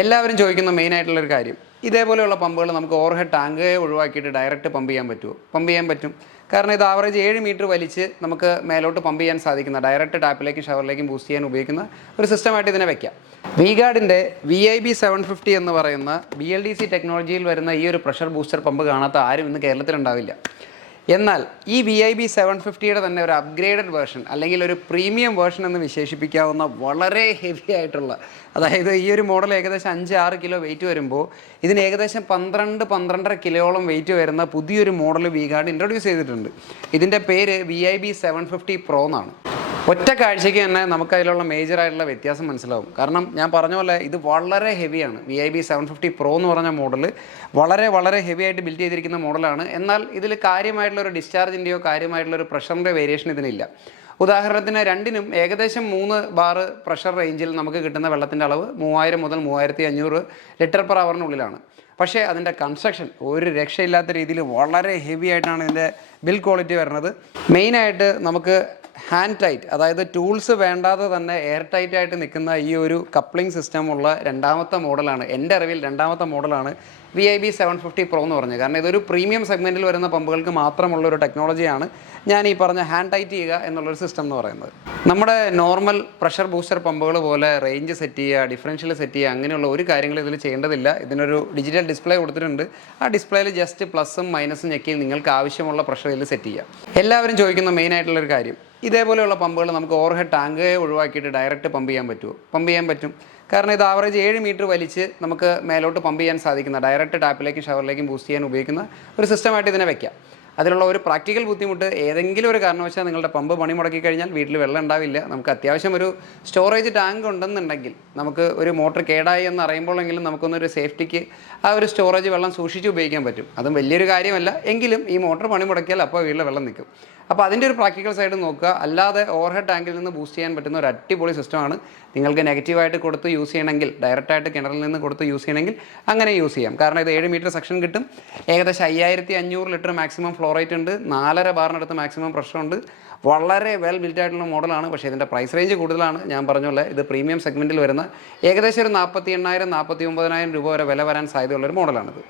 എല്ലാവരും ചോദിക്കുന്ന മെയിൻ ആയിട്ടുള്ള ഒരു കാര്യം. ഇതേപോലെയുള്ള പമ്പുകൾ നമുക്ക് ഓവർഹെഡ് ടാങ്ക് ഒഴിവാക്കിയിട്ട് ഡയറക്റ്റ് പമ്പ് ചെയ്യാൻ പറ്റുമോ പമ്പ് ചെയ്യാൻ പറ്റും. കാരണം ഇത് ആവറേജ് ഏഴ് മീറ്റർ വലിച്ച് നമുക്ക് മേലോട്ട് പമ്പ് ചെയ്യാൻ സാധിക്കുന്ന ഡയറക്റ്റ് ടാപ്പിലേക്കും ഷവറിലേക്കും ബൂസ്റ്റ് ചെയ്യാൻ ഉപയോഗിക്കുന്ന ഒരു സിസ്റ്റമായിട്ട് ഇതിനെ വെക്കാം. V ഗാർഡിന്റെ V I B seven fifty എന്ന് പറയുന്ന ബി എൽ ഡി സി ടെക്നോളജിയിൽ വരുന്ന ഈ ഒരു പ്രഷർ ബൂസ്റ്റർ പമ്പ് കാണാത്ത ആരും ഇന്ന് കേരളത്തിലുണ്ടാവില്ല. എന്നാൽ ഈ വി ഐ ബി സെവൻ ഫിഫ്റ്റിയുടെ തന്നെ ഒരു അപ്ഗ്രേഡഡ് വേർഷൻ അല്ലെങ്കിൽ ഒരു പ്രീമിയം വേർഷൻ എന്ന് വിശേഷിപ്പിക്കാവുന്ന വളരെ ഹെവി ആയിട്ടുള്ള അതായത് ഈ ഒരു മോഡൽ ഏകദേശം അഞ്ച് ആറ് കിലോ വെയിറ്റ് വരുമ്പോൾ ഇതിന് ഏകദേശം പന്ത്രണ്ട് പന്ത്രണ്ടര കിലോയോളം വെയിറ്റ് വരുന്ന പുതിയൊരു മോഡൽ വി ഗാർഡ് ഇൻട്രൊഡ്യൂസ് ചെയ്തിട്ടുണ്ട്. ഇതിന്റെ പേര് V I B seven fifty pro എന്നാണ്. ഒറ്റ കാഴ്ചയ്ക്ക് തന്നെ നമുക്ക് അതിലുള്ള മേജർ ആയിട്ടുള്ള വ്യത്യാസം മനസ്സിലാവും. കാരണം ഞാൻ പറഞ്ഞ പോലെ ഇത് വളരെ ഹെവിയാണ് V I B seven fifty pro എന്ന് പറഞ്ഞ മോഡൽ വളരെ വളരെ ഹെവി ആയിട്ട് ബിൽഡ് ചെയ്തിരിക്കുന്ന മോഡലാണ് എന്നാൽ ഇതിൽ കാര്യമായിട്ടുള്ള ഒരു ഡിസ്ചാർജിന്റെയോ കാര്യമായിട്ടുള്ള ഒരു പ്രഷറിന്റെ വേരിയേഷൻ ഇതിനില്ല. ഉദാഹരണത്തിന് രണ്ടിനും ഏകദേശം മൂന്ന് ബാർ പ്രഷർ റേഞ്ചിൽ നമുക്ക് കിട്ടുന്ന വെള്ളത്തിന്റെ അളവ് മൂവായിരം മുതൽ മൂവായിരത്തി അഞ്ഞൂറ് ലിറ്റർ പെർ അവറിനുള്ളിലാണ് പക്ഷേ അതിന്റെ കൺസ്ട്രക്ഷൻ ഒരു രക്ഷയില്ലാത്ത രീതിയിൽ വളരെ ഹെവി ആയിട്ടാണ് ഇതിന്റെ ബിൽ ക്വാളിറ്റി വരുന്നത്. മെയിനായിട്ട് നമുക്ക് ഹാൻഡ് ടൈറ്റ് അതായത് ടൂൾസ് വേണ്ടാതെ തന്നെ എയർ ടൈറ്റ് ആയിട്ട് നിൽക്കുന്ന ഈ ഒരു കപ്ലിംഗ് സിസ്റ്റം ഉള്ള രണ്ടാമത്തെ മോഡലാണ്. എന്റെ അറിവിൽ രണ്ടാമത്തെ മോഡലാണ് V I B seven fifty pro എന്ന് പറഞ്ഞത്. കാരണം ഇതൊരു പ്രീമിയം സെഗ്മെന്റിൽ വരുന്ന പമ്പുകൾക്ക് മാത്രമുള്ള ഒരു ടെക്നോളജിയാണ് ഞാൻ ഈ പറഞ്ഞ ഹാൻഡ് ടൈറ്റ് ചെയ്യുക എന്നുള്ളൊരു സിസ്റ്റം എന്ന് പറയുന്നത്. നമ്മുടെ നോർമൽ പ്രഷർ ബൂസ്റ്റർ പമ്പുകൾ പോലെ റേഞ്ച് സെറ്റ് ചെയ്യുക ഡിഫറൻഷ്യൽ സെറ്റ് ചെയ്യുക അങ്ങനെയുള്ള ഒരു കാര്യങ്ങളും ഇതിൽ ചെയ്യേണ്ടതില്ല. ഇതിനൊരു ഡിജിറ്റൽ ഡിസ്പ്ലേ കൊടുത്തിട്ടുണ്ട്. ആ ഡിസ്പ്ലേയിൽ ജസ്റ്റ് പ്ലസും മൈനസും ഞെക്കി നിങ്ങൾക്ക് ആവശ്യമുള്ള പ്രഷർ ഇതിൽ സെറ്റ് ചെയ്യാം. എല്ലാവരും ചോദിക്കുന്ന മെയിൻ ആയിട്ടുള്ളൊരു കാര്യം ഇതേപോലെയുള്ള പമ്പുകൾ നമുക്ക് ഓവർഹെഡ് ടാങ്ക് ഒഴിവാക്കിയിട്ട് ഡയറക്റ്റ് പമ്പ് ചെയ്യാൻ പറ്റുമോ? പമ്പ് ചെയ്യാൻ പറ്റും. കാരണം ഇത് ആവറേജ് ഏഴ് മീറ്റർ വലിച്ച് നമുക്ക് മേലോട്ട് പമ്പ് ചെയ്യാൻ സാധിക്കുന്ന ഡയറക്റ്റ് ടാപ്പിലേക്കും ഷവറിലേക്കും ബൂസ്റ്റ് ചെയ്യാൻ ഉപയോഗിക്കുന്ന ഒരു സിസ്റ്റമായിട്ട് ഇതിനെ വെക്കാം. അതിലുള്ള ഒരു പ്രാക്ടിക്കൽ ബുദ്ധിമുട്ട് ഏതെങ്കിലും ഒരു കാരണവശാൽ നിങ്ങളുടെ പമ്പ് പണി മുടക്കി കഴിഞ്ഞാൽ വീട്ടിൽ വെള്ളം ഉണ്ടാവില്ല. നമുക്ക് അത്യാവശ്യം ഒരു സ്റ്റോറേജ് ടാങ്ക് ഉണ്ടെന്നുണ്ടെങ്കിൽ നമുക്ക് ഒരു മോട്ടർ കേടായി എന്ന് അറിയുമ്പോഴെങ്കിലും നമുക്കൊന്നൊരു സേഫ്റ്റിക്ക് ആ ഒരു സ്റ്റോറേജ് വെള്ളം സൂക്ഷിച്ച് ഉപയോഗിക്കാൻ പറ്റും. അതും വലിയൊരു കാര്യമല്ല. എങ്കിലും ഈ മോട്ടർ പണി മുടക്കിയാൽ അപ്പോൾ വീട്ടിൽ വെള്ളം നിൽക്കും. അപ്പോൾ അതിന്റെ ഒരു പ്രാക്ടിക്കൽ സൈഡ് നോക്കുക. അല്ലാതെ ഓവർഹെഡ് ടാങ്കിൽ നിന്ന് ബൂസ്റ്റ് ചെയ്യാൻ പറ്റുന്ന ഒരു അടിപൊളി സിസ്റ്റമാണ് നിങ്ങൾക്ക് നെഗറ്റീവായിട്ട് കൊടുത്ത് യൂസ് ചെയ്യണമെങ്കിൽ ഡയറക്റ്റായിട്ട് കിണറിൽ നിന്ന് കൊടുത്ത് യൂസ് ചെയ്യണമെങ്കിൽ അങ്ങനെ യൂസ് ചെയ്യാം. കാരണം ഇത് ഏഴ് മീറ്റർ സെക്ഷൻ കിട്ടും. ഏകദേശം അയ്യായിരത്തി അഞ്ഞൂറ് ലിറ്റർ മാക്സിമം ഫ്ലോ റേറ്റ് ഉണ്ട്. നാലര ബാറിനടുത്ത് മാക്സിമം പ്രഷർ ഉണ്ട്. വളരെ വെൽ ബിൽറ്റ് ആയിട്ടുള്ള മോഡലാണ്. പക്ഷേ ഇതിന്റെ പ്രൈസ് റേഞ്ച് കൂടുതലാണ്. ഞാൻ പറഞ്ഞുള്ള ഇത് പ്രീമിയം സെഗ്മെന്റിൽ വരുന്ന ഏകദേശം ഒരു നാൽപ്പത്തി എണ്ണായിരം നാൽപ്പത്തി ഒമ്പതിനായിരം രൂപ വരെ വില വരാൻ സാധ്യതയുള്ളൊരു മോഡലാണിത്.